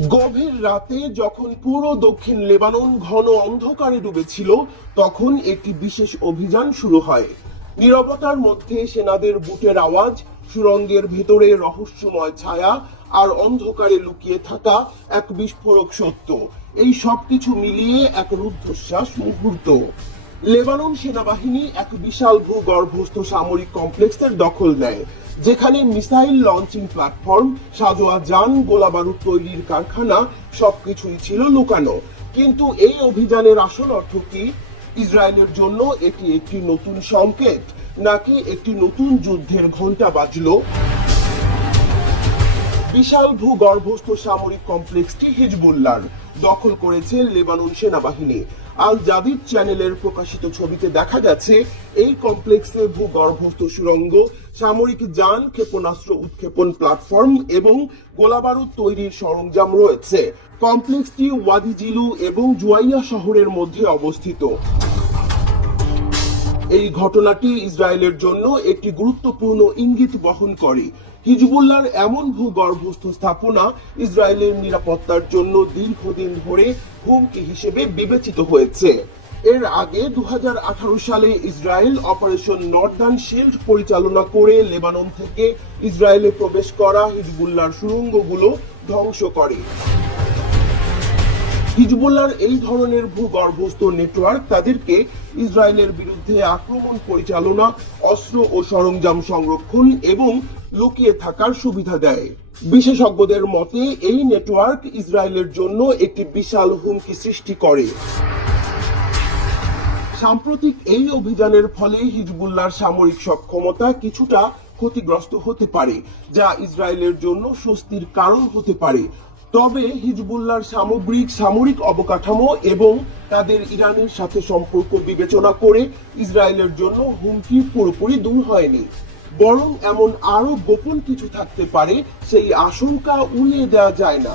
রাতে যখন পুরো দক্ষিণ লেবানন ঘন অন্ধকারে ডুবেছিল, তখন একটি বিশেষ অভিযান শুরু হয়। নীরবতার মধ্যে সেনাদের বুটের আওয়াজ, সুরঙ্গের ভেতরে রহস্যময় ছায়া আর অন্ধকারে লুকিয়ে থাকা এক বিস্ফোরক সত্য। এই সবকিছু মিলিয়ে এক রুদ্ধশ্বাস মুহূর্ত। লেবানন সেনাবাহিনী এক বিশাল ভূগর্ভস্থ সামরিক কমপ্লেক্সের দখল নেয়, যেখানে মিসাইল লঞ্চিং প্ল্যাটফর্ম, সাজোয়া যান, গোলাবারুদ তৈরির কারখানা, সবকিছুই ছিল লুকানো। কিন্তু এই অভিযানের আসল অর্থ কি? ইসরায়েলের জন্য এটি একটি নতুন সংকেত, নাকি একটি নতুন যুদ্ধের ঘণ্টা বাজলো? বিশাল ভূগর্ভস্থ সামরিক কমপ্লেক্সটি হিজবুল্লার দখল করেছে লেবানন সেনাবাহিনী। আল জাদিদ চ্যানেলের প্রকাশিত ছবিতে দেখা গেছে, এই কমপ্লেক্সে ভূগর্ভস্থ সুরঙ্গ, সামরিক যান ক্ষেপণাস্ত্র উৎক্ষেপণ প্ল্যাটফর্ম এবং গোলাবারুদ তৈরির সরঞ্জাম রয়েছে। কমপ্লেক্সটি ওয়াদিজিলু এবং জুয়াইয়া শহরের মধ্যে অবস্থিত। এই ঘটনাটি ইসরায়েলের জন্য একটি গুরুত্বপূর্ণ ইঙ্গিত বহন করে। হিজবুল্লাহর এমন ভূগর্ভস্থ স্থাপনা ইসরায়েলের নিরাপত্তার জন্য দীর্ঘদিন ধরে হুমকি হিসেবে বিবেচিত হয়েছে। এর আগে দু হাজার আঠারো সালে ইসরায়েল অপারেশন নর্দার্ন শিল্ড পরিচালনা করে লেবানন থেকে ইসরায়েলে প্রবেশ করা হিজবুল্লাহর সুড়ঙ্গগুলো ধ্বংস করে। হিজবুল্লাহর এই ধরনের ভূগর্ভস্থ নেটওয়ার্ক তাদেরকে ইসরায়েলের বিরুদ্ধে আক্রমণ, পরিচালনা, অস্ত্র ও সরঞ্জাম সংরক্ষণ এবং লুকিয়ে থাকার সুবিধা দেয়। বিশেষজ্ঞদের মতে, এই নেটওয়ার্ক ইসরায়েলের জন্য একটি বিশাল হুমকি সৃষ্টি করে। সাম্প্রতিক এই অভিযানের ফলে হিজবুল্লাহর সামরিক সক্ষমতা কিছুটা ক্ষতিগ্রস্ত হতে পারে, যা ইসরায়েলের জন্য স্বস্তির কারণ হতে পারে। তবে হিজবুল্লাহর সামগ্রিক, সামরিক অবকাঠামো এবং তাদের ইরানের সাথে সম্পর্ক বিবেচনা করে ইসরায়েলের জন্য হুমকি পুরোপুরি দূর হয়নি। বরং এমন আরও গোপন কিছু থাকতে পারে, সেই আশঙ্কা উড়িয়ে দেওয়া যায় না।